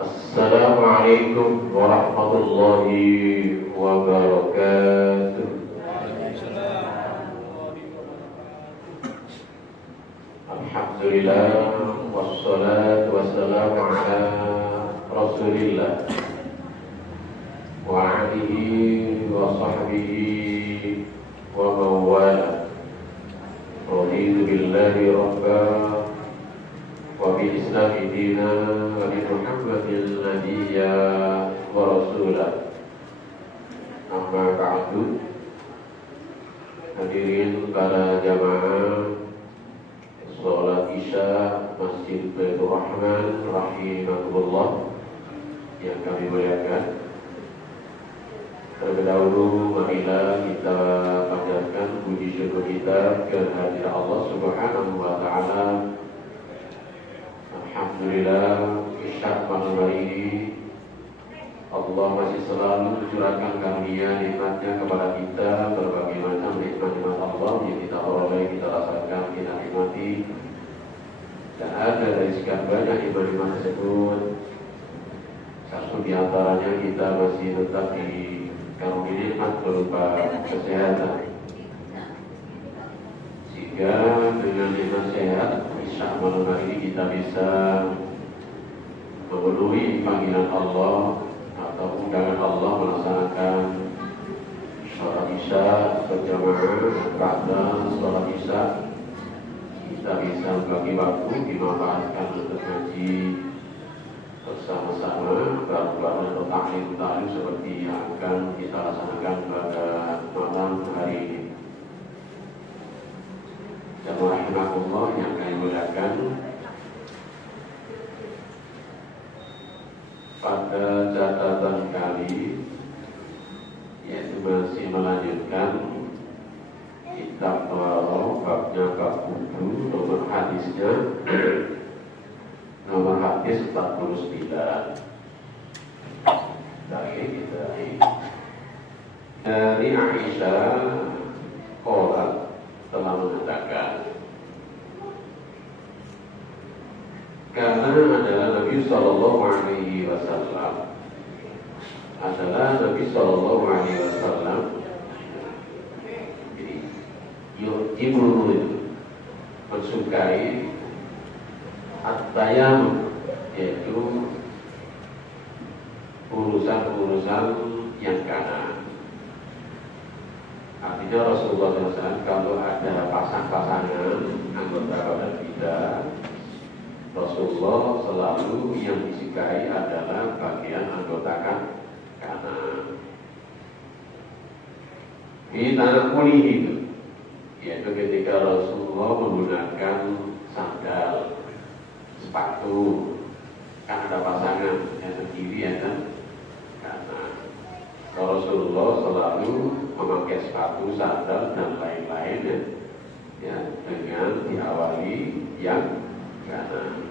Assalamualaikum warahmatullahi wabarakatuh. Alhamdulillah wassalatu wassalamu ala Rasulillah wa alihi wa sahbihi wa mawala. Raditu billahi rabba wa bil islami dina wa bi Muhammadin nabiyya wa rasulah. Amma ba'du. Hadirin para jamaah sholat isya Masjid Baitur Rahman rahimahullah yang kami muliakan. Terlebih dahulu marilah kita panjatkan puji syukur kita kehadirat Allah Subhanahu wa taala. Alhamdulillah, isya malam hari ini Allah masih selalu mencurahkan karunia nikmatnya kepada kita. Berbagai macam nikmat-nikmat Allah yang kita peroleh, kita rasakan, kita nikmati. Dan ada dari sekian banyak nikmat-nikmat tersebut, satu di antaranya kita masih tetap dikaruniai nikmat berupa kesehatan. Sehingga dengan nikmat sehat, isya malam hari ini kita bisa memenuhi panggilan Allah atau undangan Allah melaksanakan sholat isya berjamaah. Pada sholat isya kita bisa bagi waktu dimanfaatkan untuk ngaji bersama-sama, bareng-bareng atau taklim seperti yang akan kita laksanakan pada malam hari ini. Jamaah rahimakumullah yang kami muliakan, pada catatan kali yaitu masih melanjutkan kitab Thaharah, babnya bab wudu, nomor hadisnya nomor hadis 49. Dari Aisyah qalat telah mengatakan, karena adalah Nabi Sallallahu Alaihi Wasallam yu'jibuhu, mensukai at-tayammum, yaitu urusan-urusan yang kanan. Artinya Rasulullah SAW kalau ada pasang-pasangan anggota badan kita, Rasulullah selalu yang disukai adalah bagian anggota kanan. Di tanah kuning itu, yaitu ketika Rasulullah menggunakan sandal, sepatu, kan ada pasangan yang kiri ya kan kanan. Rasulullah selalu memakai sepatu, sandal dan lain-lain ya, dengan diawali yang kanan.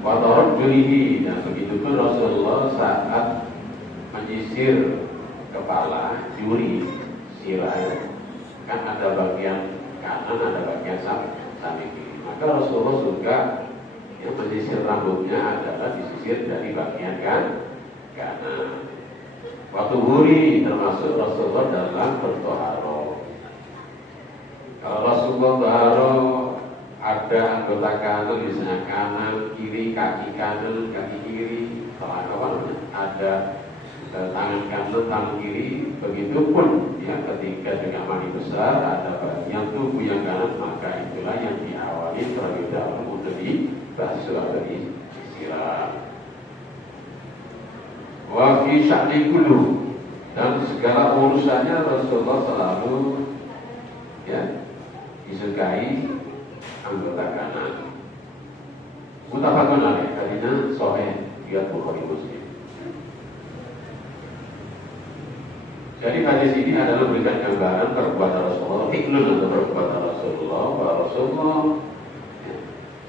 Watorot jurihi, dan begitu pun Rasulullah saat menyisir kepala, juri, sirah, kan ada bagian kanan, ada bagian samping kiri. Maka Rasulullah suka yang menyisir rambutnya adalah disisir dari bagian kanan. Waktu huri termasuk Rasulullah dalam bertoharoh. Kalau Rasulullah bertoharoh, ada anggota kanan, misalnya kanan, kiri, kaki kanan, kaki kiri, kawan-kawan ada tangan kanan, tangan kiri. Begitupun ya, ketika dengan mani besar ada bagian tubuh yang kanan, maka itulah yang diawali terlebih dahulu untuk dibasuh atau disiram. Wa fi sya'ni kullu, dan segala urusannya Rasulullah selalu ya disukai anggota kanan. Muttafaqun alaih, hadisnya sahih riwayat Bukhari Muslim. Jadi hadis ini adalah memberikan gambaran perbuatan Rasulullah, hikmah atau perbuatan Rasulullah, bahwa Rasulullah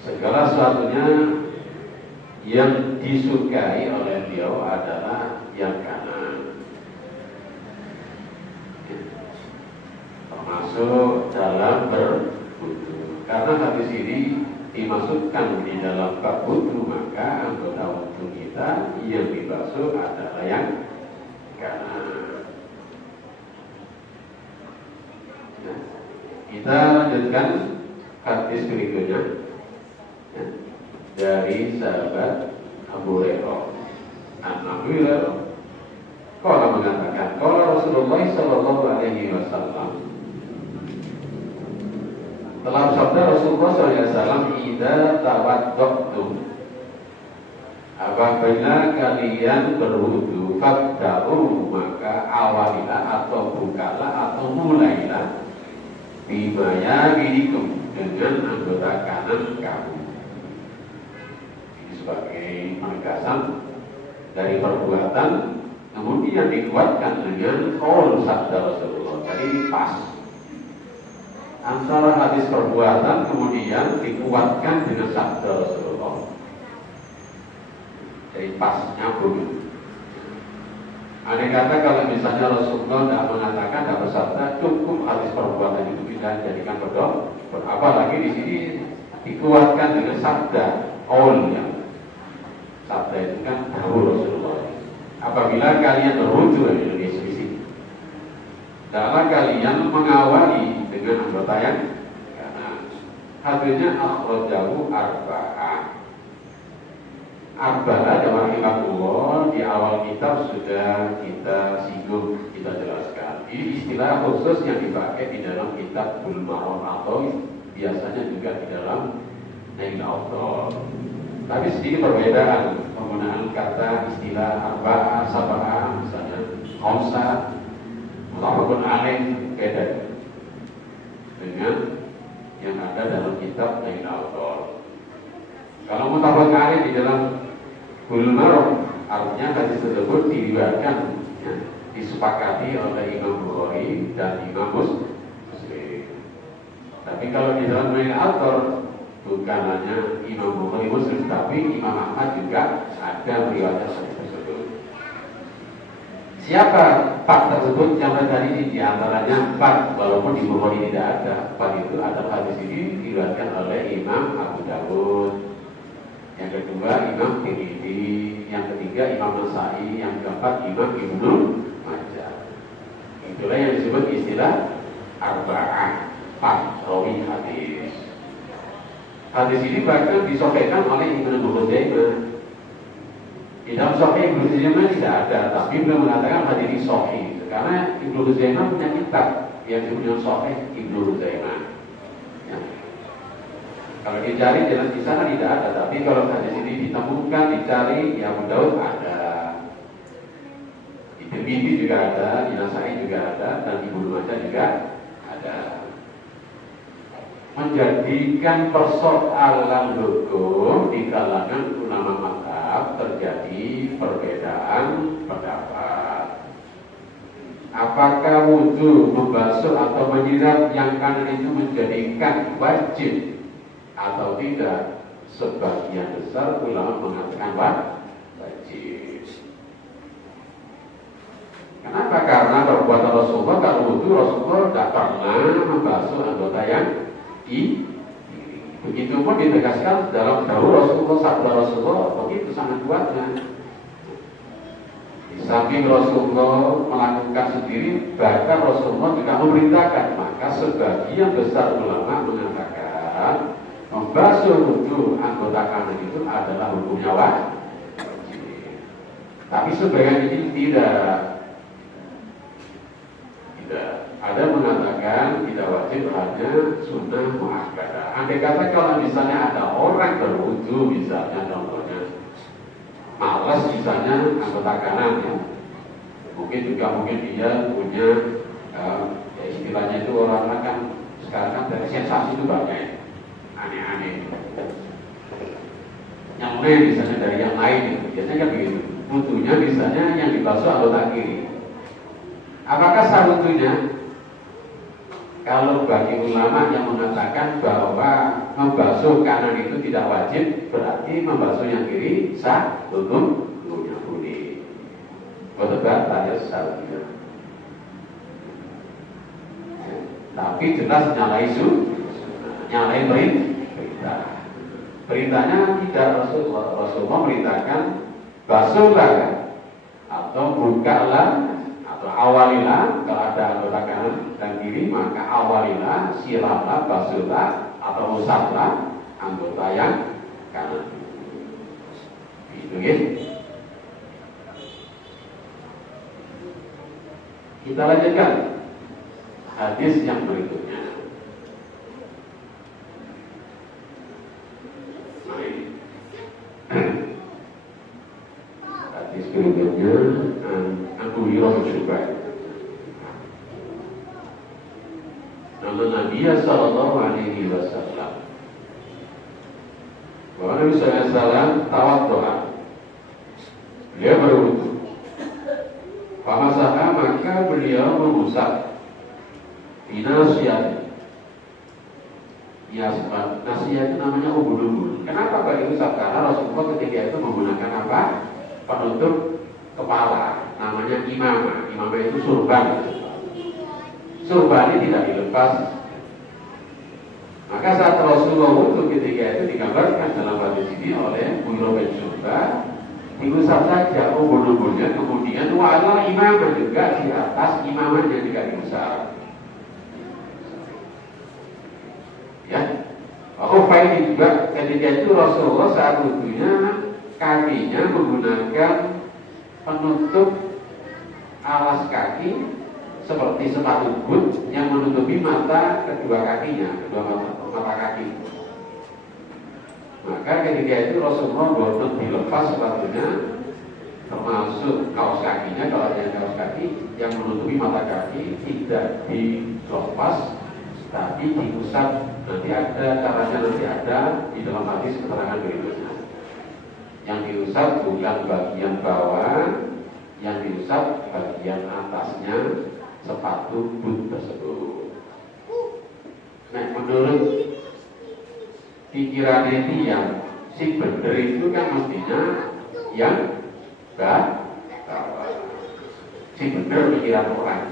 segala sesuatunya yang disukai oleh beliau adalah yang kanan, termasuk dalam berwudu. Karena hadis ini dimasukkan di dalam bab wudu, maka anggota wudu kita yang dibasuh adalah yang kanan. Nah, kita lanjutkan hadis berikutnya ya, dari sahabat Abu Hurairah. Abu Hurairah kalau mengatakan, kalau Rasulullah Shallallahu Alaihi Wasallam telah bersabda Rasulullah SAW, "Idza tawadda'tum," apabila kalian berwudu, fabda'u, maka awalilah atau bukalah atau mulailah bima yaminikum, dengan anggota kanan kamu. Ini sebagai penegasan dari perbuatan, kemudian dikuatkan dengan qaul sabda Rasulullah. Jadi pas antara hadis perbuatan kemudian dikuatkan dengan sabda Rasulullah. Jadi pas nyambung. Andai kata kalau misalnya Rasulullah tidak mengatakan, tidak bersabda, cukup hadis perbuatan itu bisa dijadikan berdoa. Apalagi di sini dikuatkan dengan sabda qaulnya. Sabda itu kan dahulu Rasulullah. Apabila kalian berwudu di sini, dalam kalian mengawali dengan anggota yang kanan. Hadisnya akhrajahu arba'ah. Arba'ah dan rahimahullah di awal kitab sudah kita singgung, kita jelaskan. Ini istilah khusus yang dipakai di dalam kitab Bulughul Maram atau biasanya juga di dalam Nailul Awtar. Tapi sedikit perbedaan penggunaan kata istilah arba'ah, sab'ah, misalnya khamsah, mutafaqun alaih, beda dengan yang ada dalam kitab Nailul Awtar. Kalau mutafaqun alaih di dalam Bulughul Maram, artinya hadis tersebut diriwayatkan ya, disepakati oleh Imam Bukhari dan Imam Muslim. Tapi kalau di dalam Nailul Awtar, bukan hanya Imam Bukhari Muslim, tapi Imam Ahmad juga ada riwayat tersebut. Siapa Pak tersebut yang tadi di antaranya Pak, walaupun di Bukhari tidak ada. Pak itu adalah hadis ini diriwayatkan oleh Imam Abu Dawud, yang kedua Imam Tirmidzi, yang ketiga Imam Nasa'i, yang keempat Imam Ibnu Majah. Itulah yang disebut istilah arba'ah, Pak rawi hadis. Hadis ini bahkan disahihkan oleh Ibnu Khuzaimah. Di dalam Sahih Ibnu Khuzaimah tidak ada, tapi beliau mengatakan hadis ini sahih. Karena Ibnu Khuzaimah punya kitab yang disebut Sahih Ibnu Khuzaimah. Ya. Kalau dicari jelas di sana tidak ada, tapi kalau hadis ini ditemukan, dicari, ya Abu Daud ada, di Tirmidzi juga ada, di Nasa'i juga ada, dan di Ibnu Majah juga ada. Menjadikan persoalan hukum di kalangan ulama mazhab terjadi perbedaan pendapat. Apakah wudu, membasuh atau menyiram yang kanan itu menjadikan wajib atau tidak? Sebagian besar ulama mengatakan wajib. Kenapa? Karena perbuatan Rasulullah, kalau wudu Rasulullah tidak pernah membasuh anggota yang kiri. Begitu pun ditegaskan dalam dahulu Rasulullah, sabda Rasulullah begitu sangat kuatnya. Di samping Rasulullah melakukan sendiri, bahkan Rasulullah juga memerintahkan. Maka sebagian besar ulama mengatakan membasuh wudu anggota kanan itu adalah hukumnya wajib. Tapi sebagian ini tidak. Ada mengatakan tidak wajib, hanya sunnah muakkadah. Andai kata kalau misalnya ada orang berwudu, misalnya contohnya malas misalnya anggota kanan ya, mungkin dia punya ya istilahnya itu orang kan sekarang kan dari sensasi itu banyak aneh-aneh. Yang lain misalnya dari yang lain itu biasanya kan begitu. Wudunya misalnya yang dibasuh anggota kiri. Apakah sah wudunya? Kalau bagi ulama yang mengatakan bahwa membasuh kanan itu tidak wajib, berarti membasuh yang kiri sah, hukumnya boleh. Betul-betul tanya sah. Tapi jelas nyalai nyalai perintah. Perintahnya tidak Rasulullah. Rasulullah merintahkan basuhlah kan? Atau bukalah atau awalilah kalau ada anggota kanan dan kiri, maka awalilah, siramlah, basuhlah atau usaplah anggota yang kanan. Itu ya. Kita lanjutkan hadis yang berikutnya. Hadis berikutnya Abu Hurairah Syu'bah. Nama Nabi sallallahu alaihi wasallam. Bahwa Nabi sallallahu alaihi wasallam tawaddu'a. Beliau berwudu. Famasaha, maka beliau mengusap binasiyah. Ya, nasiyah itu namanya ubun-ubun. Kenapa Pak diusap? Karena Rasulullah ketika itu menggunakan apa? Penutup kepala, namanya imamah. Imamah itu surban. Surban ini tidak dilepas. Maka saat Rasulullah wudu ketika itu digambarkan dalam hadis ini oleh Bukhari bin Syu'bah, diusap saja ubun-ubunnya, kemudian wa'ala imamah juga di atas imamahnya juga diusap. Ya, ini juga ketika itu Rasulullah saat wudunya kakinya menggunakan penutup alas kaki seperti sepatu boot yang menutupi mata kedua kakinya, kedua mata kaki. Maka ketika itu Rasulullah boten dilepas sepatunya, termasuk kaos kakinya. Kalau ada kaos kaki yang menutupi mata kaki tidak dilepas, tapi diusap. Nanti ada caranya, nanti ada di dalam hadis keterangan berikutnya. Yang diusap bukan bagian bawah, yang diusap bagian atasnya sepatu boot tersebut. Nah, menurut pikiran ini yang si bener itu kan mestinya yang bawah. Si bener pikiran orang.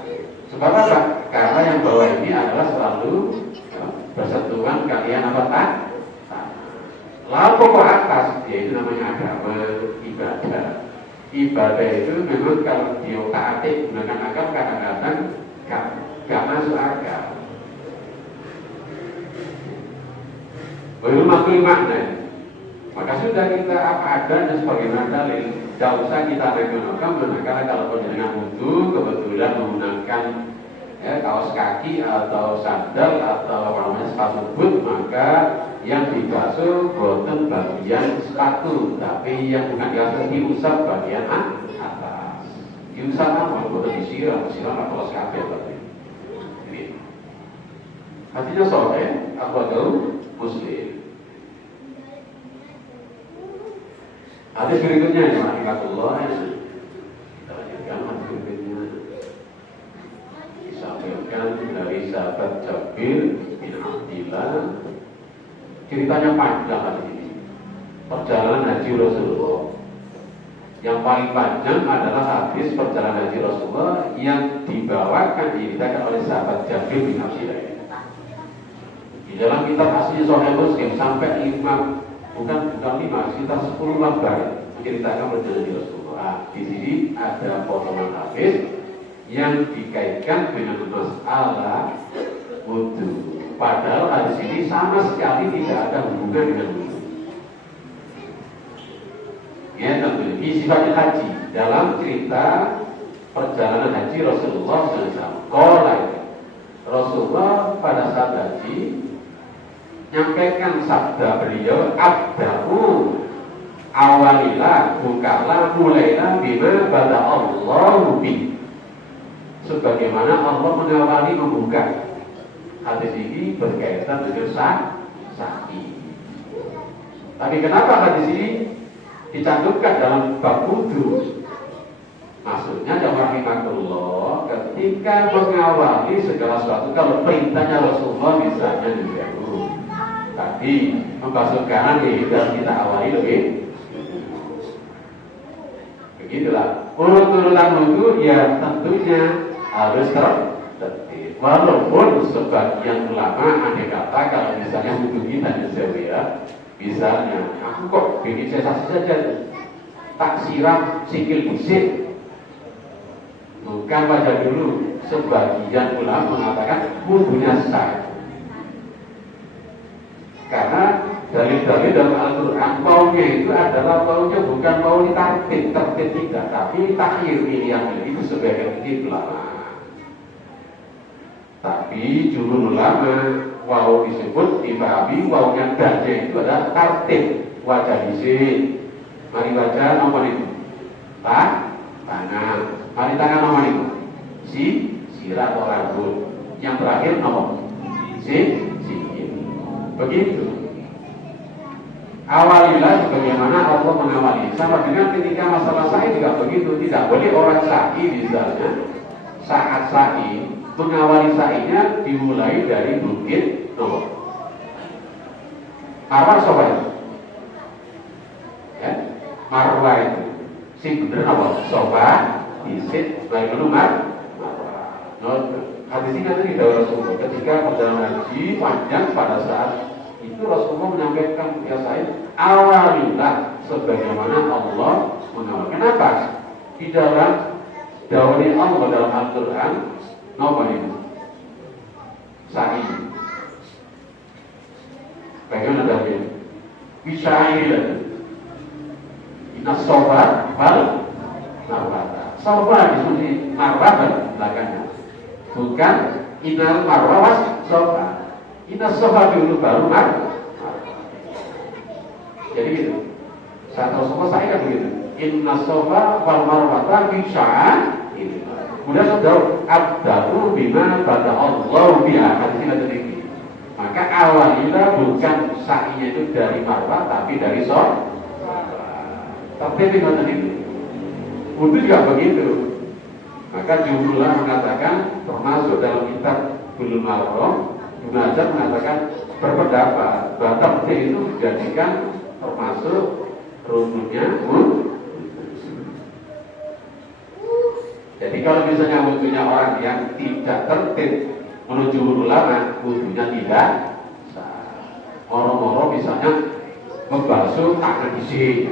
Sebab apa? Karena yang bawah ini adalah selalu bersentuhan kalian apa tak? Lalu pokok atas, yaitu namanya agama, ibadah. Ibadah itu memang kalau diotak-atik gunakan akal kadang-kadang gak masuk akal. Belum makul makna. Maka sudah kita apa adanya sebagaimana dalil. Tidak usah kita menggunakan karena kalau dengan wudu kebetulan menggunakan kaos kaki atau sandal atau apa namanya sepatu boot, maka yang dibasuh boten bagian sepatu, tapi yang bukan dibasuh diusap bagian atas. Diusap apa? Boten disiram atau sekali tapi. Ini. Artinya sore akhwatu Muslim. Hadis berikutnya ya rahmatullah. Kita lanjutkan hadis berikutnya. Disampaikan dari sahabat Jabir bin Abdillah. Ceritanya panjang hadis ini. Perjalanan haji Rasulullah. Yang paling panjang adalah hadis perjalanan haji Rasulullah yang dibawakan diceritakan oleh sahabat Jabir bin Abdillah. Di dalam kitab asli Sahih Muslim sampai 5, bukan 5, sekitar 10 lembar menceritakan perjalanan Rasulullah. Di sini ada potongan hadis yang dikaitkan dengan masalah wudu. Padahal hadis ini sama sekali tidak ada hubungan dengan wudu. Ya, tentunya ini sifatnya haji dalam cerita perjalanan haji Rasulullah SAW. Rasulullah pada saat haji nyampaikan sabda beliau, abda'u awalilah, bukalah, mulailah bima bada Allahu bi, sebagaimana Allah mengawali membuka. Hadis ini berkaitan dengan saksi. Tapi kenapa hadis ini dicantumkan dalam bab wudu? Maksudnya rahimahullah ketika mengawali segala sesuatu, kalau perintahnya Rasulullah misalnya dulu tadi membasuh kanan, ya harus kita awali lebih. Begitulah urut-urutan wudu ya tentunya harus tertib. Walaupun sebagian ulama andai kata kalau misalnya wudu kita di Zawiyah Misalnya, aku kok bikin sensasi saja, tak siram sikil bisik. Bukan baca dulu. Sebagian ulama mengatakan wudhunya sah. Karena dalil-dalil dalam Al-Quran maunya itu adalah maunya bukan mau tertib tidak, tapi takhir yang itu sebagian ulama. Tapi jumhur ulama wau disebut dipahami waunya dalnya itu adalah tertib. Wajah disini. Mari baca nomor itu. Tangan. Mari tangan nomor itu. Sirah atau rambut. Yang terakhir nomor sikil. Begitu. Awalilah sebagaimana Allah mengawali. Sama dengan ketika masalah sa'i juga begitu. Tidak boleh orang sa'i misalnya saat sa'i mengawali sa'inya dimulai dari bukit nomor. Marwah sobat. Ya, Marwah itu. Si bener apa? Sobat. Isit. Lain nomor. Hadis ini tadi dari Rasulullah ketika perjalanan haji panjang pada saat itu Rasulullah menyampaikan kepada saya awalilah sebagaimana Allah mengawal. Kenapa? Di dalam dawai Allah dalam Al-Quran apa ini? Sa'i. Bagaimana dalilnya? Bisya'illah. Inna sobat bal marwata. Sobat disebut marwata belakangnya. Bukan inal marwah was sofa. Inal sofa dulu baru marwah. Jadi gitu. Saat Rasulullah saya kan begitu. Inna sofa wal marwata bisya'an. Kemudian sudah abda'u bima pada Allah biha. Hadisnya tadi. Maka awalnya bukan sa'inya itu dari marwah tapi dari sofa. Tapi gimana itu? Untuk juga begitu. Maka jumlah mengatakan termasuk dalam kitab Bulughul Maram, Ibnu Hajar mengatakan berpendapat bahwa itu dijadikan termasuk rukunnya wudhu. Jadi kalau misalnya wudhunya orang yang tidak tertib menuju ulama, wudhunya tidak sah. Orang-orang misalnya membasuh tangan di sini,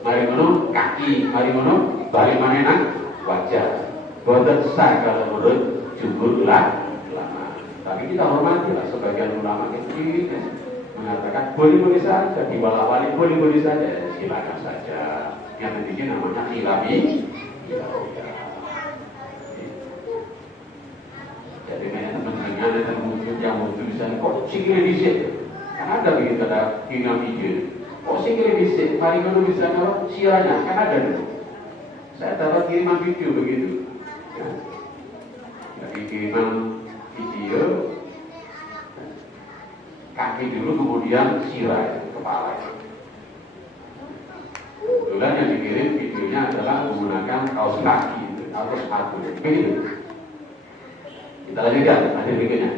mari menurut kaki, mari menurut balik mana wajah. Boten sah kalau menurut jumhur ulama. Tapi kita hormatilah sebagian ulama kecil mengatakan boleh-boleh saja, diwala-wali boleh-boleh saja, silakan saja. Yang bikin namanya ilami. Jadi kayak teman-teman yang wujud yang wujud misalnya kok sikile dhisik. Kan ada begitu ada ilami. Kok sikile dhisik, mari ngono misalnya sirahnya kan ada dulu. Saya dapat kiriman video begitu. Jadi kiriman video kaki dulu kemudian sirah kepala. Kebetulan yang dikirim videonya adalah menggunakan kaos kaki atau sepatu. Begitu. Kita lanjutkan hasil berikutnya.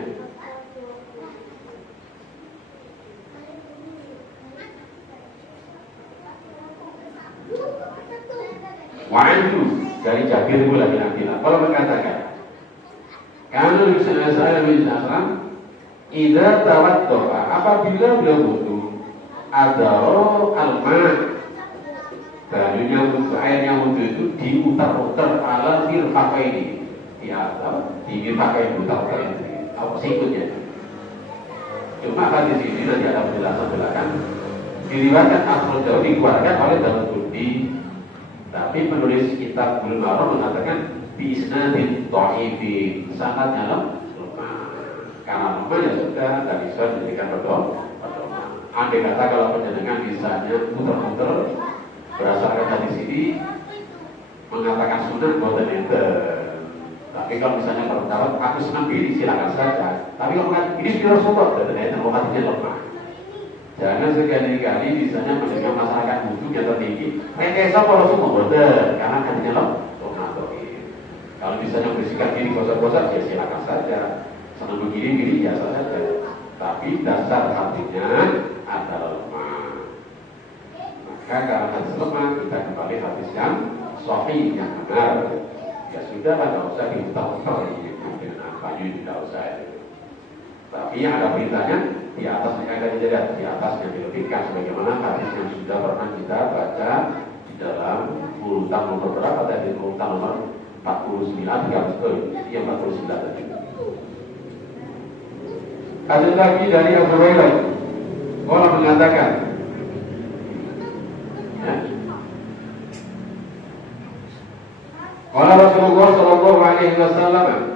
Wa'andu dari Jabir pula bilang kalau mengatakan kalau saya misalkan idza tawaddoa apabila beliau wudu adaro alma dalilnya wudu airnya wudu itu diputar-putar ala firqaini di atas di firqaini putar-putar ini apa sikutnya. Cuma hadis ini nanti ada penjelasan belakang diriwayatkan Abu Dawud dikeluarkan oleh Daud-Qutni. Tapi penulis kitab Bulughul Maram mengatakan bisnadin dhaifin sanadnya lemah. Karena lemah ya sudah tidak bisa dijadikan pedoman. Andai kata kalau penjenengan misalnya muter-muter berdasarkan hadis ini mengatakan sunnah buatan ente. Tapi kalau misalnya berpendapat aku senang diri silakan saja. Tapi kalau mengatakan ini sudah Rasulullah dan hadisnya lemah. Jangan sekali-kali misalnya mendengar masyarakat wudhu yang tertinggi rekayasa kalau semua bodoh karena hanya lemah. Kalau misalnya bersikap diri bosan-bosan ya silakan saja. Senang begini biasa saja. Tapi dasar hatinya adalah lemah. Maka karena hadis lemah kita kembali hadis yang sahih yang benar. Ya sudah lah, tidak usah diutak-utak dengan apa tidak usah. Tapi yang ada beritanya di atas akan dijaga di atas yang dilebihkan sebagaimana hadis yang sudah pernah kita baca di dalam urutan nomor berapa tadi, urutan nomor 49 yang 49 tadi. Ada lagi dari Abu Hurairah, orang mengatakan, ya, kalau Rasulullah Shallallahu Alaihi Wasallam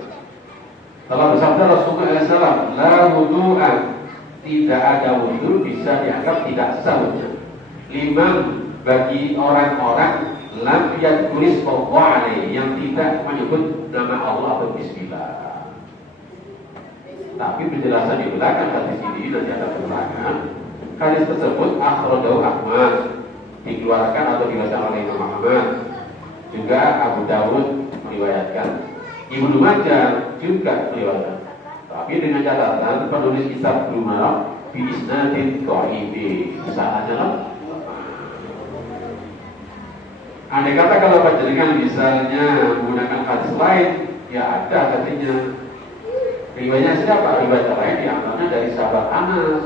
telah bersabda Rasulullah SAW, la wudu'an, tidak ada wudu bisa dianggap tidak sah wudu. Liman, bagi orang-orang lam yadkuris Allah alaihi, yang tidak menyebut nama Allah atau Bismillah. Tapi penjelasan di belakang hadis ini dan di atas keterangan, hadis tersebut akhrajahu Ahmad, dikeluarkan atau diriwayatkan oleh Imam Ahmad, juga Abu Dawud meriwayatkan, Ibnu Majah juga meriwayatkan. Tapi dengan catatan penulis kitab Bulughul bi isnadin dhaifi, sanadnya lemah. Andai kata kalau panjenengan misalnya menggunakan hadis lain, ya ada katanya. Riwayatnya siapa? Riwayat lain diantaranya dari sahabat Anas.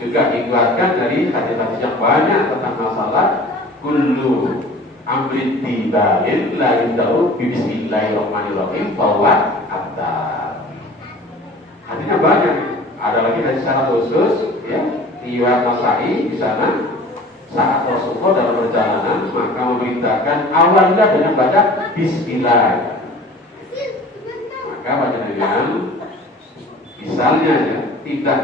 Juga dikeluarkan dari hadis-hadis yang banyak tentang masalah kullu amrin tibalin la yudau bi bismillahirrahmanirrahim bahwa ada. Hadisnya banyak. Ada lagi dari secara khusus, ya, riwayat Nasai di sana saat Rasulullah dalam perjalanan maka memerintahkan awalnya dengan baca Bismillah. Maka panjenengan misalnya ya, tidak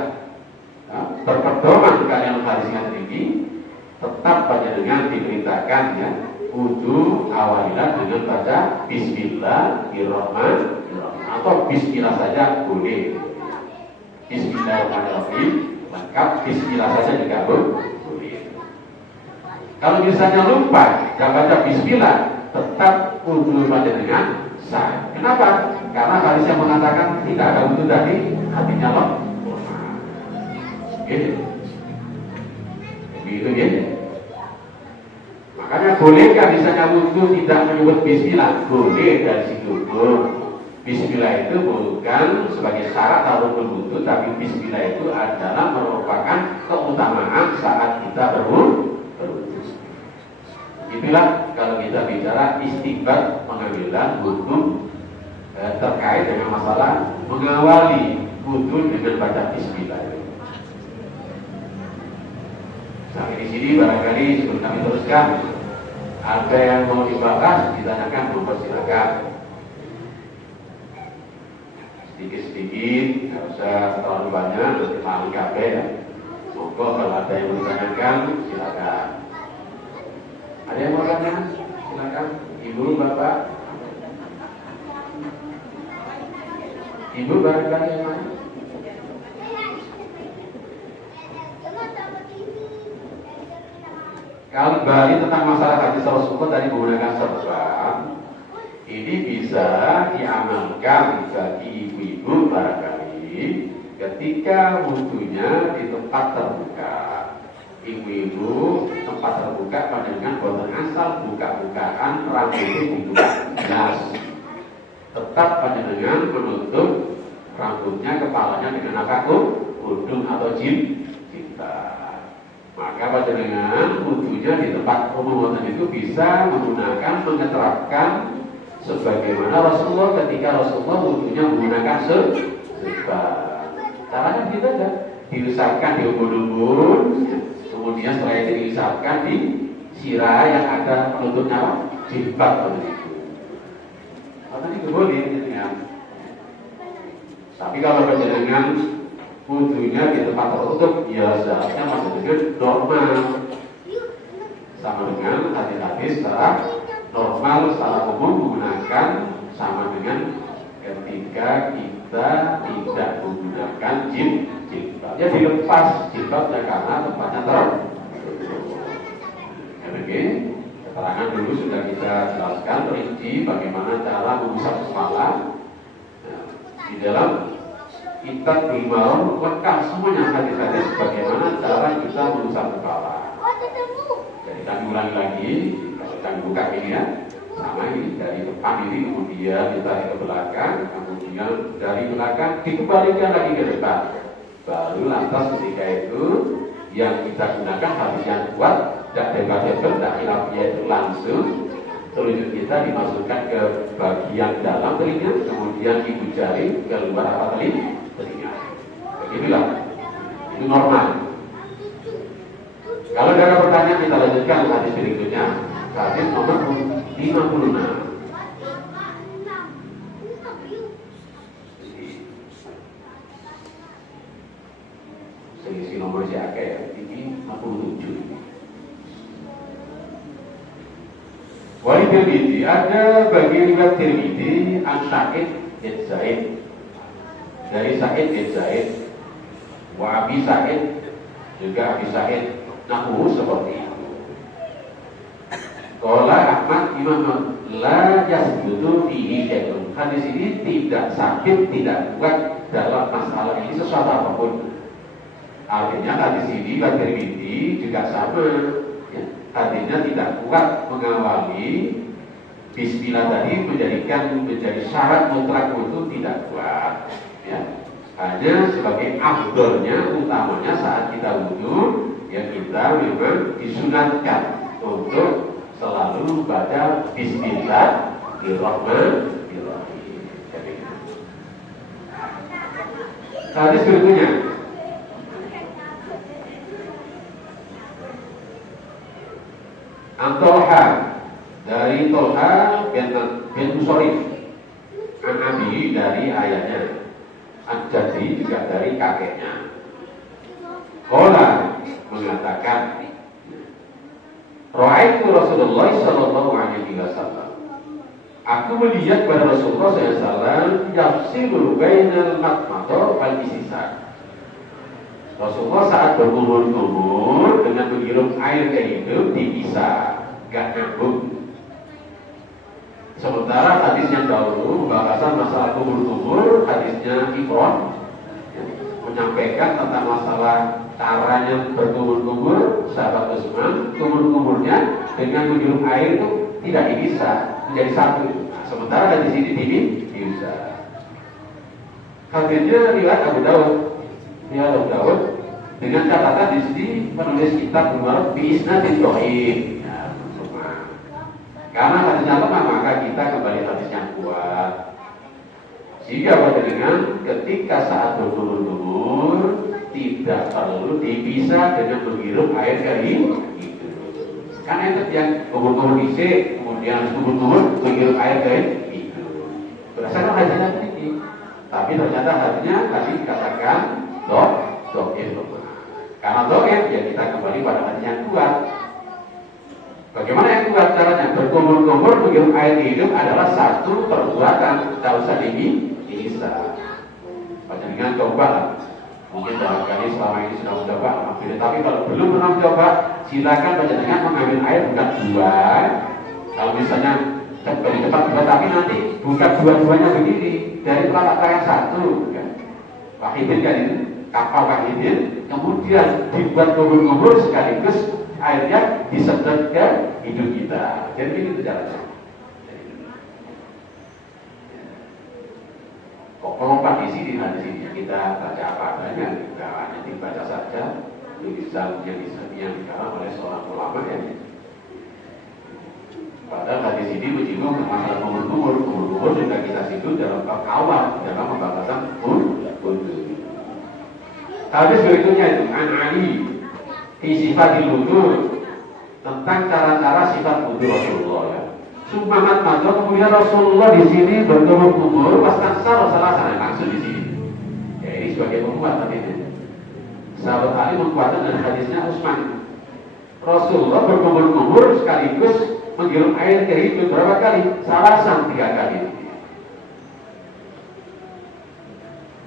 berpedoman kalian hadisnya ini, tetap panjenengan diperintahkan ya wudu awalnya dengan baca Bismillahirrahmanirrahim atau Bismillah saja boleh. Bismillahirrahmanirrahim lengkap, Bismillah saja juga boleh. Kalau misalnya lupa dan baca Bismillah, tetap wudu panjenengan sah. Kenapa? Karena hadis yang mengatakan tidak ada wudu dari hatinya loh. Begitu ya. Makanya bolehkah misalnya wudu tidak menyebut Bismillah? Boleh dari situ. Bismillah itu bukan sebagai syarat atau wudu, tapi Bismillah itu adalah merupakan keutamaan saat kita berwudu. Itulah kalau kita bicara istinbat pengambilan wudu terkait dengan masalah mengawali wudu dengan baca Bismillah. Sampai di sini barangkali sebelum kami teruskan, ada yang mau dibahas, ditanyakan, mempersilakan. Sedikit-sedikit, nggak usah terlalu banyak, nanti malu kabeh ya. Monggo kalau ada yang mau ditanyakan, silakan. Ada yang mau tanya? Silakan, Ibu, Bapak. Ibu barangkali yang mana? Kalau kembali tentang masalah hadis Rasulullah tadi menggunakan serban, ini bisa diamalkan bagi ibu-ibu barangkali ketika wudunya di tempat terbuka. Ibu-ibu tempat terbuka pandangan boten asal buka-bukaan rambutnya dibuka jelas. Tetap panjenengan menutup rambutnya, kepalanya dengan apa? Udung atau cinta. Maka panjenengan wudunya di tempat umum itu bisa menggunakan, mengeterapkan sebagaimana Rasulullah ketika Rasulullah wudunya menggunakan serban. Caranya begitu saja, diusapkan di ubun-ubun, kemudian setelah itu diusapkan di sirah yang ada penutupnya jilbab begitu. Karena itu boleh ya. Tapi kalau panjenengan wudunya di tempat tertutup, ya seharusnya masih normal, sama dengan hadis-hadis secara normal, secara umum menggunakan, sama dengan ketika kita tidak menggunakan jilbab. Ya dilepas jilbabnya karena tempatnya tertutup. Oke, keterangan dulu sudah kita jelaskan perinci bagaimana cara mengusap kepala. Di dalam kitab Bulughul lengkap semuanya hadis-hadis bagaimana cara kita mengusap kepala. Jadi kami ulangi lagi, kalau kami buka ini ya, sama ini dari depan ini kemudian ditarik ke belakang, kemudian dari belakang dikembalikan lagi ke depan. Baru lantas ketika itu yang kita gunakan hadis yang kuat, tidak debat-debat, tidak khilafiyah, itu langsung telunjuk kita dimasukkan ke bagian dalam telinga, kemudian ibu jari keluar apa telinga. Begitulah, itu normal. Kalau ada pertanyaan kita lanjutkan hadis berikutnya. Hadis nomor 56. Selisih nomor si Aka ya, ini 67. Wali Tirmidzi, ada bagi riwayat Tirmidzi an Sa'id bin Zaid, dari Sa'id bin Zaid, wa Abi Sa'id, juga Abi Sa'id, nahu seperti itu. Qala Ahmad Imam la yasbutu fihi syai'un. Hadis ini tidak sakit, tidak kuat dalam masalah ini sesuatu apapun. Artinya hadis ini riwayat Tirmidzi juga sama. Artinya tidak kuat mengawali bismillah tadi menjadi syarat mutlak wudu, tidak kuat ya. Hanya sebagai afdolnya, utamanya saat kita wudu ya, kita memang disunatkan untuk selalu baca bismillahirrahmanirrahim. Hadis berikutnya An-Tolha, dari Tolha bin Musarif, An-Nabi, dari ayahnya, An-Jadzi, juga dari kakeknya. Qala, mengatakan, Ra'aitu Rasulullah sallallahu alaihi wasallam, aku melihat pada Rasulullah SAW yafsilu bainal matmato wal istisqa. Rasulullah saat berkumur-kumur dengan menghirup air kayak itu dipisah, gak nyambung. Sementara hadis yang dahulu pembahasan masalah kumur-kumur, hadisnya Imron menyampaikan tentang masalah caranya berkumur-kumur, sahabat Utsman, kumur-kumurnya dengan menghirup air itu tidak dipisah, menjadi satu. Sementara hadis ini dipisah. Hadisnya riwayat Abu Dawud. Ya Abu Dawud dengan catatan di sini penulis kitab Umar bi isnadin dhaif. Ya, karena hadisnya lemah maka kita kembali hadis yang kuat. Sehingga pada dengan ketika saat berkumur tidak perlu dipisah dengan menghirup air kering itu. Karena itu yang kumur-kumur disik, kemudian kumur-kumur menghirup air kering itu. Berdasarkan hadisnya ini. Tapi ternyata hadisnya tadi katakan dhaif. Karena dhaif ya kita kembali pada hadis yang kuat. Bagaimana yang kuat caranya? Berkumur-kumur menghirup air hidup adalah satu perbuatan, tak usah dipisah. Panjenengan coba lah. Mungkin barangkali selama ini sudah mencoba, alhamdulillah. Tapi kalau belum pernah mencoba, silakan panjenengan mengambil air bukan dua. Kalau misalnya cepat, tapi nanti bukan dua-duanya begini. Dari telapak tangan satu, kan? Wahidin kan itu. Kapal wahidin, kemudian dibuat kubur-kubur sekaligus airnya disedot ke hidup kita. Jadi itu caranya. Kok melompat di sini kita baca apa adanya, kita hanya dibaca saja, yang dikarang oleh seorang ulama ya. Padahal hadis ini menyinggung masalah kubur-kubur juga kita situ dalam bab awal dalam pembahasan wudu. Hadis berikutnya itu An Ali fi sifatil wudu, tentang cara-cara sifat wudu Rasulullah ya. Sumahat madzhab, kemudian Rasulullah di sini berkumur-kumur pas tansar salah langsung di sini. Ya ini sebagai penguat tadi ini. Sahabat Ali menguatkan dengan hadisnya Utsman. Rasulullah berkumur-kumur sekaligus menghirup air ke hidung berapa kali? Salasan 3 kali.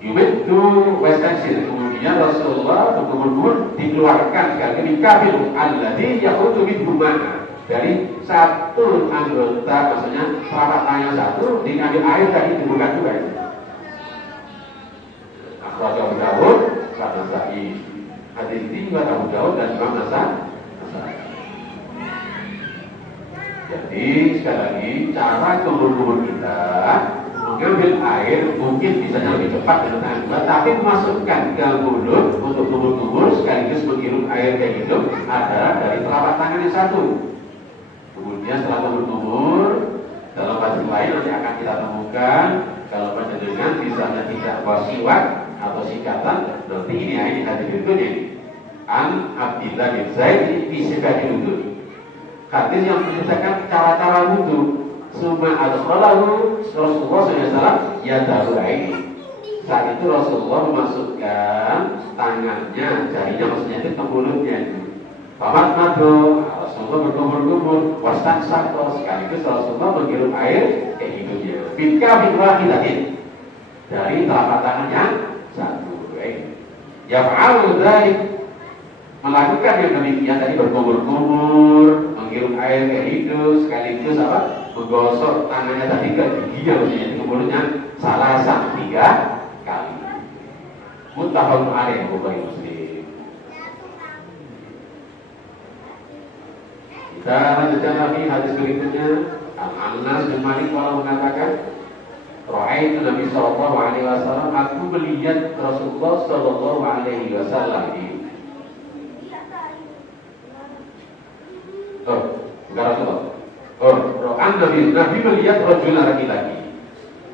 Yumitu wastansil, kemudian Rasulullah berkumur-kumur dikeluarkan sekali kafir alladzi yaqutu bidhumana, dari satu anggota, maksudnya telapak tangan satu diambil air tadi dibuka juga. Akhrajahu Abu Dawud dan Nasa'i. Hadis ini juga Abu Dawud dan Imam Nasa'i. Jadi sekali lagi cara kumur-kumur kita mengambil air mungkin bisa lebih cepat dengan tangan dua, tapi memasukkan ke mulut untuk kumur-kumur sekaligus menghirup air kayak gitu adalah dari telapak tangan yang satu. Kemudian setelah kumur-kumur dalam hadis lain nanti akan kita temukan kalau panjenengan misalnya tidak bawa siwak atau sikatan, nanti ini hadis berikutnya an Abdillah bin Zaid fi sifatil wudu. Hadis yang menceritakan cara-cara wudu. Suma adkhalahu Rasulullah SAW yadahu ini. Saat itu Rasulullah memasukkan tangannya, jarinya maksudnya itu ke mulutnya itu. Pamat madu, Rasulullah berkumur-kumur, wastan satu sekaligus Rasulullah menghirup air ke hidungnya. Bika biwahidatin dari telapak tangannya satu. Yaf'alu dzalik, melakukan yang demikian tadi berkumur-kumur, menghirup air ke hidung sekaligus apa? Menggosok tangannya tadi ke giginya maksudnya ke mulutnya salah satu 3 kali. Muttafaqun alaih Bukhari Muslim. Kita lanjutkan lagi hadis berikutnya. Anas bin Malik walau mengatakan, Ra'aitu Nabi sallallahu alaihi wasallam, aku melihat Rasulullah sallallahu alaihi wasallam ini. Bukan Rasulullah. Nabi melihat rajulan laki-laki.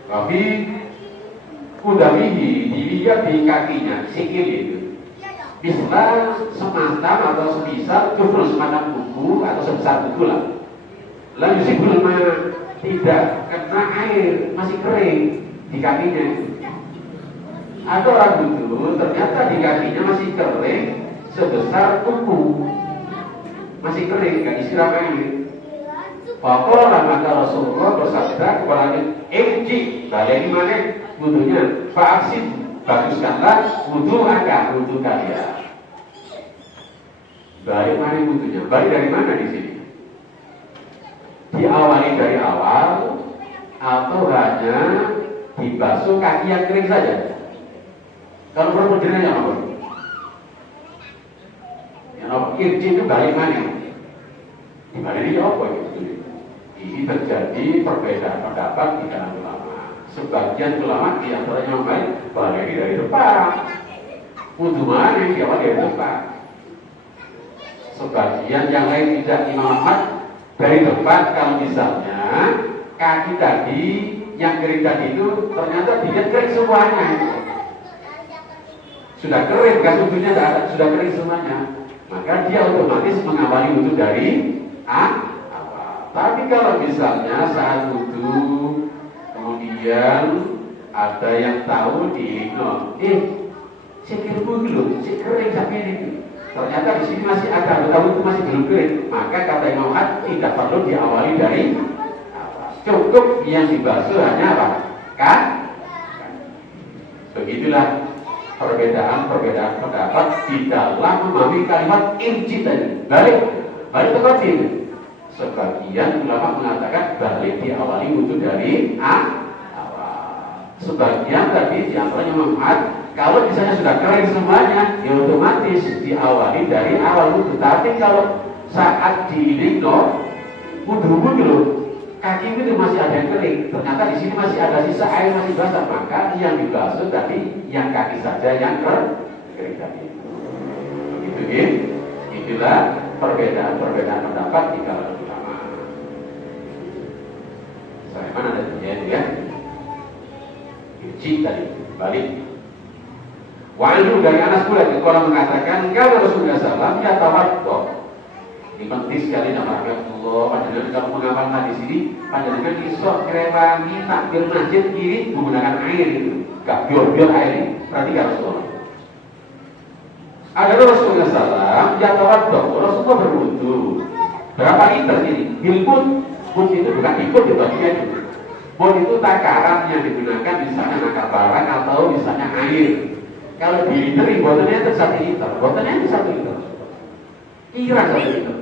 Tapi kudamihi, dilihat di kakinya, sikil itu. Bisa semacam atau semisal kufur semacam buku atau sebesar buku lah. Lalu sikul tidak kena air, masih kering di kakinya. Ada orang dulu ternyata di kakinya masih kering sebesar kuku, masih kering, gak disiram air. Faqala maka Rasulullah bersabda kepadanya, "Irji, balik mana wudunya? Fa'asid, baguskanlah wudu kalian." Balik mana wudunya? Balik dari mana di sini? Diawali dari awal atau hanya dibasuh kaki yang kering saja? Kalau perlu jenayah apa? Yang apa? Irji itu balik mana? Dibalik ini apa itu? Ini terjadi perbedaan pendapat di kalangan ulama. Sebagian ulama di antaranya yang lain balik dari depan. Wudu mana yang diawali dari depan? Sebagian yang lain tidak, Imam Ahmad dari depan. Kalau misalnya kaki tadi yang kering tadi itu ternyata dia kering semuanya. Sudah kering, gas wudunya sudah kering semuanya. Maka dia otomatis mengawali wudu dari awal. Tapi kalau misalnya saat wudu kemudian ada yang tahu diignore, sikilku dulu, si kering sampai ini. Ternyata di sini masih ada, tahu itu masih belum kering. Maka kata Imam Ahmad tidak perlu diawali dari awal. Cukup yang dibasuh hanya apa? Kan? Begitulah perbedaan pendapat di dalam memahami kalimat irji tadi. Balik ke tadi. Sebagian ulama mengatakan balik diawali wudu dari awal. Sebagian tadi diantaranya Muhammad, kalau misalnya sudah kering semuanya, ya otomatis diawali dari awal wudu. Tapi kalau saat diignore wudu kaki itu masih ada yang kering, ternyata di sini masih ada sisa air masih basah, maka yang dibasuh tadi yang kaki saja yang kering tadi. Begitu ya. Itulah perbedaan pendapat di kalangan ulama. Saya mana ada ya? Irji tadi balik. Wa'anhu dari Anas pula kalau mengatakan kalau Rasulullah SAW ya tawaddo. Ini penting sekali nama Allah. Panjenengan kalau menghafal hadis ini, panjenengan iso kerewangi takbir masjid kiri menggunakan air itu, gak biar air ini. Perhatikan Rasulullah. Ada Rasulullah SAW ya tawaddo. Rasulullah berwudu. Berapa liter ini? Bilpun itu bukan ikut di bagian itu. Bon itu takaran yang digunakan misalnya nakar barang atau misalnya air. Kalau di liter, botolnya itu 1 liter. Botolnya itu 1 liter. Kira 1 liter.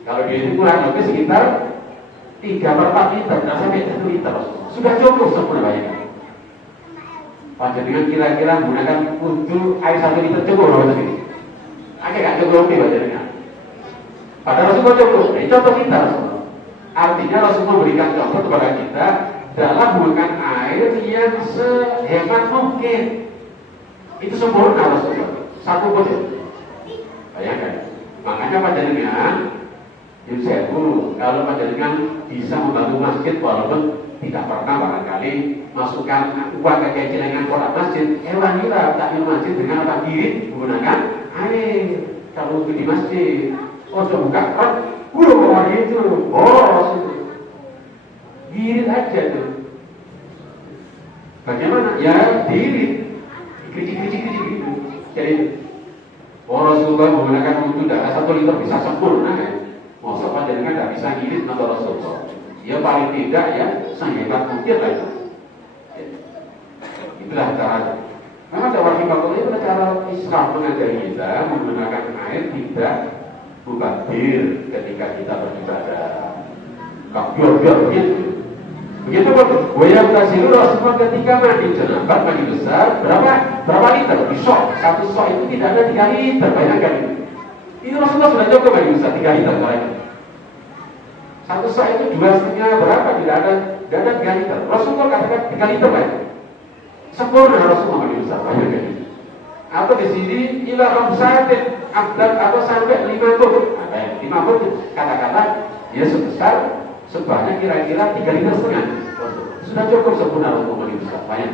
Kalau di itu kurang lebih sekitar 3/4 liter, tidak sampai 1 liter. Sudah cukup sempurna banyak. Panjenengan kira-kira menggunakan wudu air 1 liter cukup berapa sini? Agak cukup lebih panjenengan. Pada Rasulullah cukup. Ini contoh kita Rasulullah. Artinya Rasulullah memberikan contoh kepada kita dalam menggunakan air yang sehemat mungkin. Itu sempurna Rasulullah. Satu pun. Bayangkan. Makanya panjenengan Yusuf, kalau panjenengan bisa membantu masjid walaupun tidak pernah barangkali masukkan uang ke celengan kotak masjid, wanita takmir masjid dengan apa diri menggunakan air kalau di masjid. Oh, buka kan? Gitu. Girit aja tuh. Bagaimana? Ya diri, kecil gitu. Jadi, Rasulullah menggunakan wudhu darah 1 liter bisa sempurna ya. Masa panjenengan tidak bisa girit atau Rasulullah? Ya paling tidak ya sehebat mungkin lah itu. Itulah caranya. Memang cara hikmah itu cara Islam mengajari kita menggunakan air tidak mubazir ketika kita beribadah. Biar begitu. Begitu pun goyang tasiru Rasulullah ketika mandi janabah, mandi besar berapa liter? Sok, satu sok itu tidak ada 3 liter, bayangkan itu. Itu Rasulullah sudah cukup mandi besar 3 liter bayangkan. Satu sok itu 2,5 berapa? Tidak ada 3 liter. Rasulullah katakan 3 liter bayangkan. Sempurna Rasulullah mandi besar, bayangkan itu. Atau di sini ila ramsatin abdad atau sampai 50. Ada yang 50 kata-kata ya sebesar sebanyak kira-kira 3,5 liter. Sudah cukup sempurna untuk mandi besar. Banyak.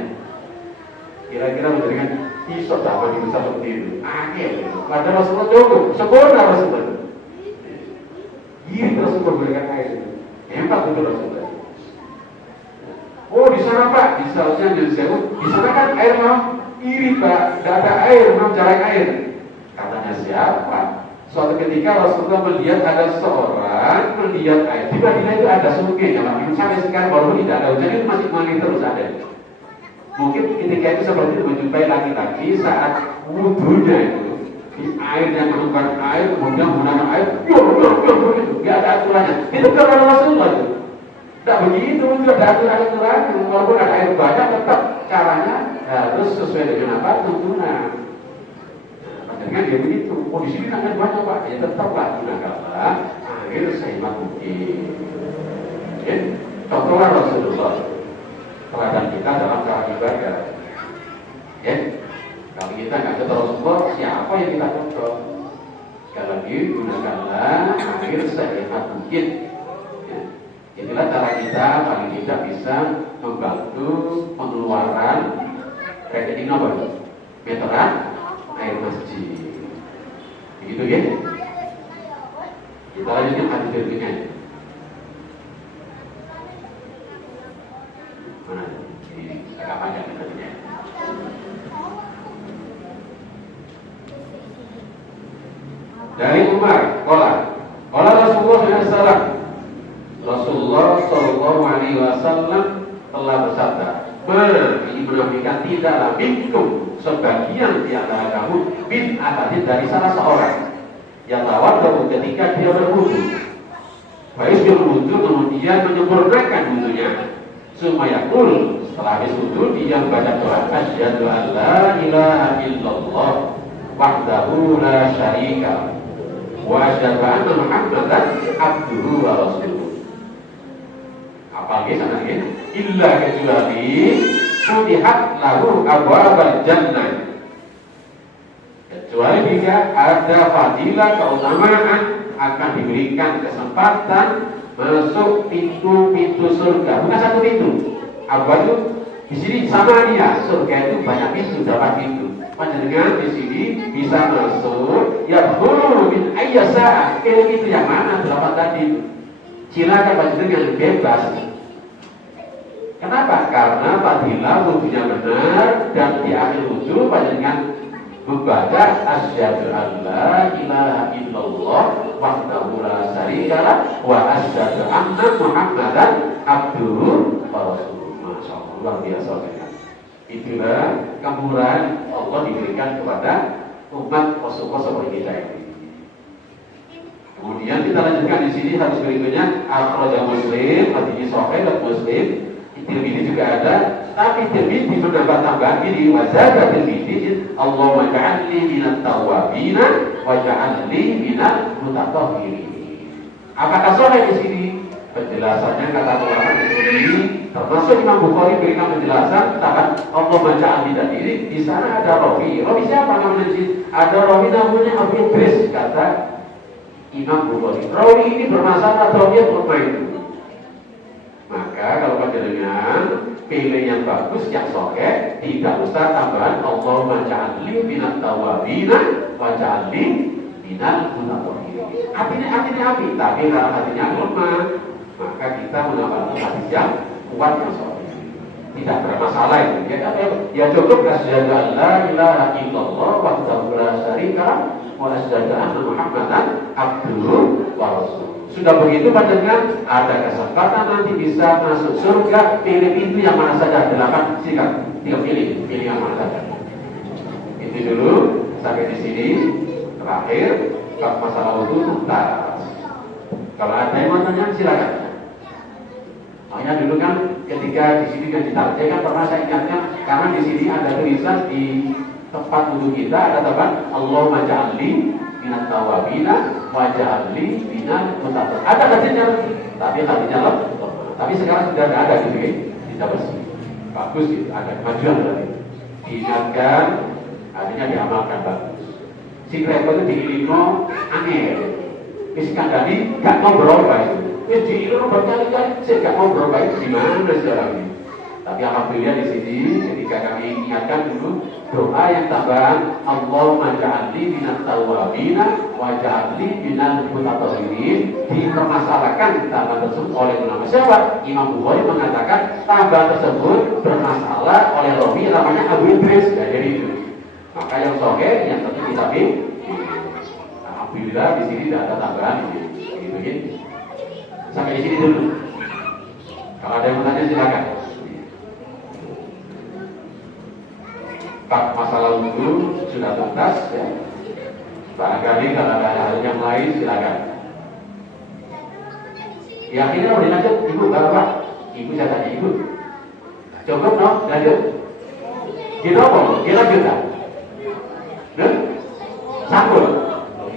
Kira-kira menjadikan isok tak mandi besar seperti itu. Akhir. Pada Rasulullah cukup sempurna Rasulullah. Gini Rasulullah memberikan air itu. Hebat betul Rasulullah. Oh di sana Pak, di sana di sana kan air mau iri Pak, tidak ada air, mau cari air. Katanya siapa? Suatu ketika Rasulullah melihat ada seorang melihat air. Di Madinah itu ada sungai dalam hidup sampai sekarang walaupun tidak ada hujan itu masih mengalir terus ada. Mungkin ketika itu seperti itu menjumpai laki-laki saat wudhunya itu di air yang menukar air kemudian menggunakan air, begitu, nggak ada aturannya. Itu karena Rasulullah itu. Tidak begitu, tidak ada aturan. Walaupun ada air banyak tetap caranya harus sesuai dengan apa tuntunan. Dengan dia begitu, oh di sini sangat banyak Pak, ya tetaplah gunakanlah air sehemat mungkin. Ya, contohlah Rasulullah teladan kita dalam cara ibadah. Ya, kalau kita nggak contoh Rasulullah, siapa yang kita contoh? Sekali lagi gunakanlah air sehemat mungkin. Ya, itulah cara kita paling tidak bisa membantu pengeluaran rekening apa? Meteran air masjid. Begitu ya? Kita lanjutkan hadis berikutnya. Mana? Ini agak panjang hadisnya. Dari Umar, qala Rasulullah SAW. Rasulullah sallallahu alaihi wasallam telah bersabda, ini menafikan tidaklah minkum sebagian di antara kamu bin ahadin dari salah seorang yang tawadhu ketika dia berwudu. Baik berwudu kemudian menyempurnakan wudunya. Sumayaqul setelah habis wudu dia membaca doa asyhadu an la ilaha illallah wahdahu la syarika wa asyhadu anna Muhammadan abduhu wa rasuluh. Apalagi sana ini illa kecuali futihat lahu abwabal jannah, kecuali jika ada fadilah keutamaan akan diberikan kesempatan masuk pintu-pintu surga. Bukan satu pintu. Abwab itu di sini sama dia. Surga itu banyak pintu, dapat pintu. Panjenengan di sini bisa masuk ya dulu min ayyasa. Pintu yang mana dapat tadi? Silakan panjenengan bebas. Kenapa? Karena fadilah wudunya benar dan di akhir wudu panjenengan membaca asyhadu an la ilaha illallah wahdahu la syarikalah wa asyhadu anna Muhammadan abduhu wa rasuluh. Masyaallah, luar biasa sekali. Itulah kemurahan Allah diberikan kepada umat Rasulullah seperti kita ini. Kemudian kita lanjutkan di sini hadis berikutnya akhrajah Muslim, hadis sahih dan Muslim. Tirmidzi juga ada, tapi Tirmidzi menambah tambahan ini wazada Tirmidzi Allahumma ja'alni minat tawwabina wa ja'alni minat mutatahhirin. Apakah sahih di sini? Penjelasannya kata ulama di sini, termasuk Imam Bukhari berikan penjelasan tentang Allah baca tidak ini. Di sana ada rawi. Rawi siapa namanya? Ada rawi namanya Abu Idris, kata Imam Bukhari. Rawi ini bermasalah atau dia lemah itu. Maka kalau panjenengan pilih yang bagus, yang sahih, tidak usah tambahan Allahumma ja'alni minat tawabina wa ja'alni minal mutatahhirin. Artinya api, tapi kalau hatinya lemah, maka kita menambahkan hadis yang kuat yang sahih. Tidak bermasalah itu. Ya cukup asyhadu an la ilaha illallah wahdahu la syarika wa asyhadu anna Muhammadan abduhu wa rasuluh. Sudah begitu panjenengan ada kesempatan nanti bisa masuk surga, pilih pintu yang mana saja, 8 silakan, tinggal pilih yang mana saja. Itu dulu sampai di sini. Terakhir, kalau masalah wudhu tuntas. Kalau ada yang mau tanya silakan. Makanya dulu kan ketika di sini kan saya kan pernah saya ingatkan karena di sini ada tulisan di tempat wudhu kita ada tambahan Allahumma ja'alni minat tawabina wa ja'alni minal mutatahhirin. Ada hadisnya, tapi hadisnya lemah. Tapi sekarang sudah tidak ada gitu ya, tidak bersih. Bagus gitu, ada kemajuan lagi. Diingatkan, artinya diamalkan bagus. Si repot itu diilmu aneh. Misalkan tadi gak mau berubah itu. Diilmu berkali-kali, saya gak mau berubah itu gimana sekarang ini? Tapi alhamdulillah di sini ketika kami ingatkan dulu doa yang tambahan Allahumma ja'alni minat tawabina wa ja'alni minal mutatahhirin dipermasalahkan tambah tersebut oleh ulama. Siapa? Imam Bukhari mengatakan tambah tersebut bermasalah oleh rawi namanya Abu Idris. Ya, jadi itu. Maka yang sahih yang tentu kita pilih. Alhamdulillah di sini tidak ada tambahan gitu. Sampai di sini dulu. Kalau ada yang bertanya silakan. Bab masalah wudhu sudah tuntas ya. Barangkali kalau ada hal yang lain silakan. Ya akhirnya mau dilanjut ibu bapak. Ibu saya tanya ibu. Cukup no? Lanjut. Kita apa? Kita lanjut tak? Sambul.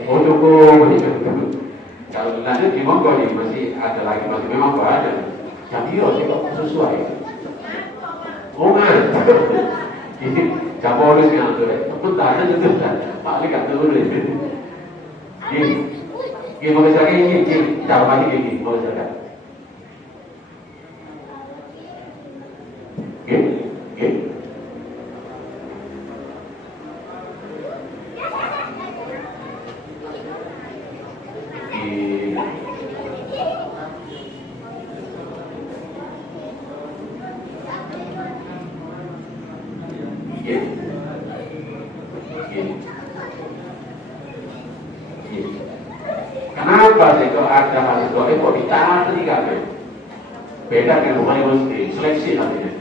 Oh cukup. Kalau lanjut di monggo nih masih ada lagi masih memang ada. Tapi sih kok sesuai. Oh nggak. Kapolres yang tu, tentara itu Pak Ali kat dulu ni. Ini mau cakap ini, cara bagi ini mau cakap. Okay. Kenapa sih kalau ada mahasiswa ini kok dicari kan? Beda dengan rumah muslim, seleksi nantinya.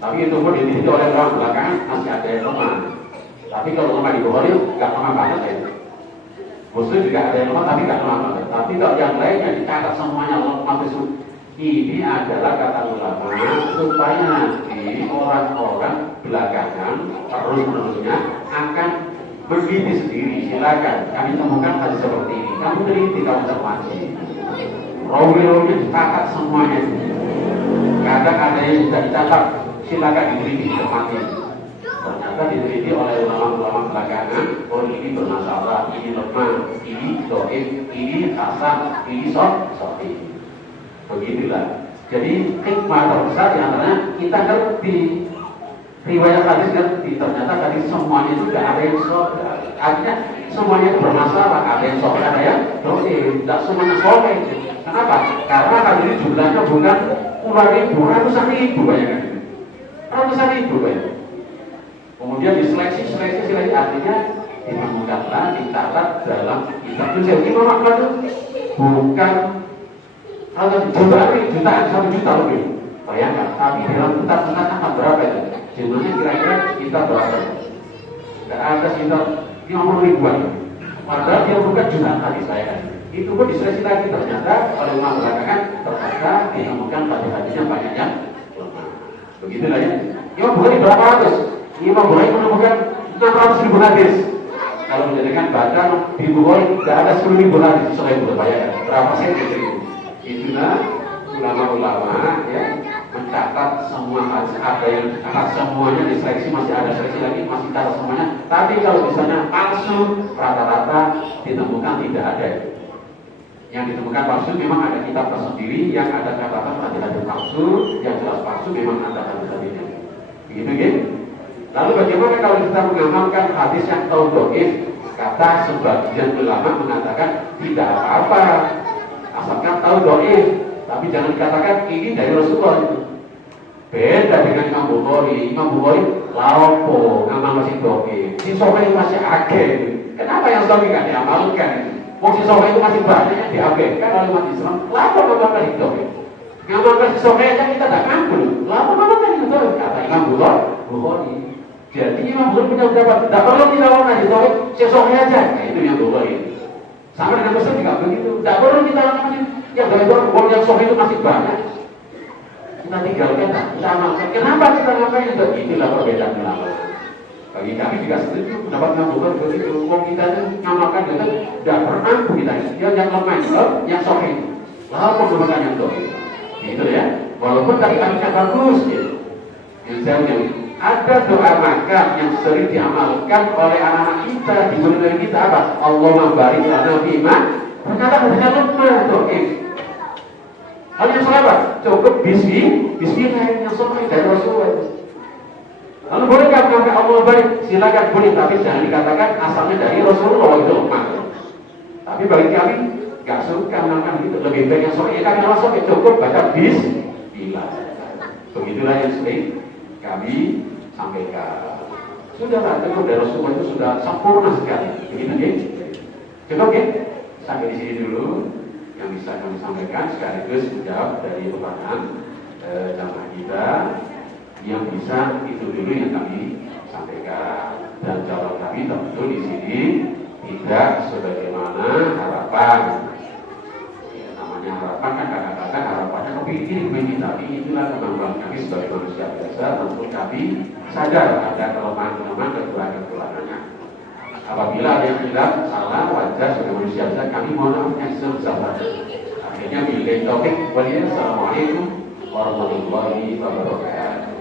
Tapi itu pun dididik oleh orang belakangan masih ada yang lemah. Tapi kalau lemah di Bukhari nggak lemah banget ya. Muslim juga ada yang lemah tapi nggak lemah banget. Tapi kalau yang lainnya dicatat semuanya lemah itu. Ini adalah kata ulama supaya nanti orang-orang belakangan terus-menerusnya akan meneliti sendiri. Silakan kami temukan hadis seperti ini. Kamu teliti, kamu cermati. Rawi-rawi dicatat semuanya. Kadang ada yang tidak dicatat. Silakan diteliti, cermati. Ternyata diteliti oleh ulama-ulama belakangan. Oh ini bermasalah, ini lemah, ini doib, ini hasan, ini sahih. Begitulah. Jadi hikmah terbesar di antaranya kita ngerti riwayat hadis ngerti. Ternyata tadi semuanya itu tidak ada yang artinya semuanya itu bermasalah. Ada yang soleh, ada yang doib. Tidak semuanya soleh. Kenapa? Karena hadis ini jumlahnya bukan puluhan ribu, ratusan ribu banyak kan? Ratusan ribu banyak. Kemudian diseleksi artinya ditemukanlah, dicatat dalam kitab itu. Imam Ahmad itu bukan atau jutaan 1 juta lebih. Bayangkan, tapi dalam kitab akan berapa itu? Jumlahnya kira-kira kita berapa? Tidak ada sekitar 50 ribuan. Padahal dia bukan jutaan hadis saya kan. Itu pun diseleksi lagi ternyata oleh ulama belakangan ternyata ditemukan hadis-hadisnya banyak yang lemah. Begitulah ya. Imam Bukhari berapa ratus? Imam Bukhari menemukan 600 ribu hadis. Kalau menjadikan baca di Bukhari tidak ada 10 ribu hadis selain berbayar. Berapa saya jadi? Itulah ulama-ulama ya mencatat semua hadis, ada yang catat semuanya, diseleksi masih ada seleksi lagi masih catat semuanya. Tapi kalau misalnya palsu rata-rata ditemukan tidak ada itu. Yang ditemukan palsu memang ada kitab tersendiri yang ada catatan hadis palsu, yang jelas palsu memang ada hadis-hadisnya. Begitu gitu. Lalu bagaimana kalau kita mengamalkan hadis yang dhaif? Kata sebagian ulama mengatakan tidak apa-apa, asalkan tahu dhaif, tapi jangan dikatakan ini dari Rasulullah itu. Beda dengan Imam Bukhari. Imam Bukhari laopo ngamal masih dhaif. Si Sahih masih akeh. Kenapa yang Sahih nggak diamalkan? Wong si Sahih itu masih banyak yang diabaikan oleh umat Islam. Lalu ngamalkan itu dhaif. Ngamalkan si Sahih aja kita tidak mampu. Lalu ngamalkan itu dhaif. Kata Imam Bukhari. Jadi Imam Bukhari punya pendapat, tidak perlu kita lakukan itu dhaif, si Sahih aja. Nah itu yang Bukhari. Sama dengan Muslim juga begitu. Tidak perlu kita lakukan yang dari orang yang Sahih itu masih banyak. Kita tinggalkan, kita amalkan. Kenapa kita ngapain itu? Itulah perbedaan ulama. Bagi kami juga setuju pendapat Imam Bukhari begitu. Wong kita itu ngamalkan itu tidak bermampu kita. Dia yang lemah itu, yang Sahih. Lalu menggunakan yang Sahih. Gitu ya. Walaupun tadi hadisnya bagus gitu. Misalnya ada doa makan yang sering diamalkan oleh anak-anak kita di dunia kita apa? Allahumma barik lana fima. Ternyata hadisnya lemah dhaif. Hal yang salah apa? Cukup bismillah yang sahih dari Rasulullah. Lalu bolehkah mengatakan Allah baik? Silakan boleh, tapi jangan dikatakan asalnya dari Rasulullah itu lemah. Tapi bagi kami nggak suka mengatakan itu. Lebih baik yang sahih. Kami langsung cukup baca bismillah. Begitulah yang sering kami sampaikan. Sudah cukup dari Rasulullah itu sudah sempurna sekali. Begitu ya? Cukup ya? Sampai di sini dulu yang bisa kami sampaikan, sekaligus menjawab dari pertanyaan jamaah kita yang bisa itu dulu yang kami sampaikan. Dan jawab kami tentu di sini tidak sebagaimana harapan. Ya, namanya harapan kan kadang-kadang harapannya kepingin, tapi itulah kemampuan kami sebagai manusia biasa. Tentu kami sadar ada kelemahan-kelemahan kekurangan-kekurangannya. Apabila ada yang bilang salah, wajar sebagai manusia biasa, kami mohon maaf yang sebesar-besarnya. Akhirnya billahi taufiq walhidayah. Assalamualaikum warahmatullahi wabarakatuh.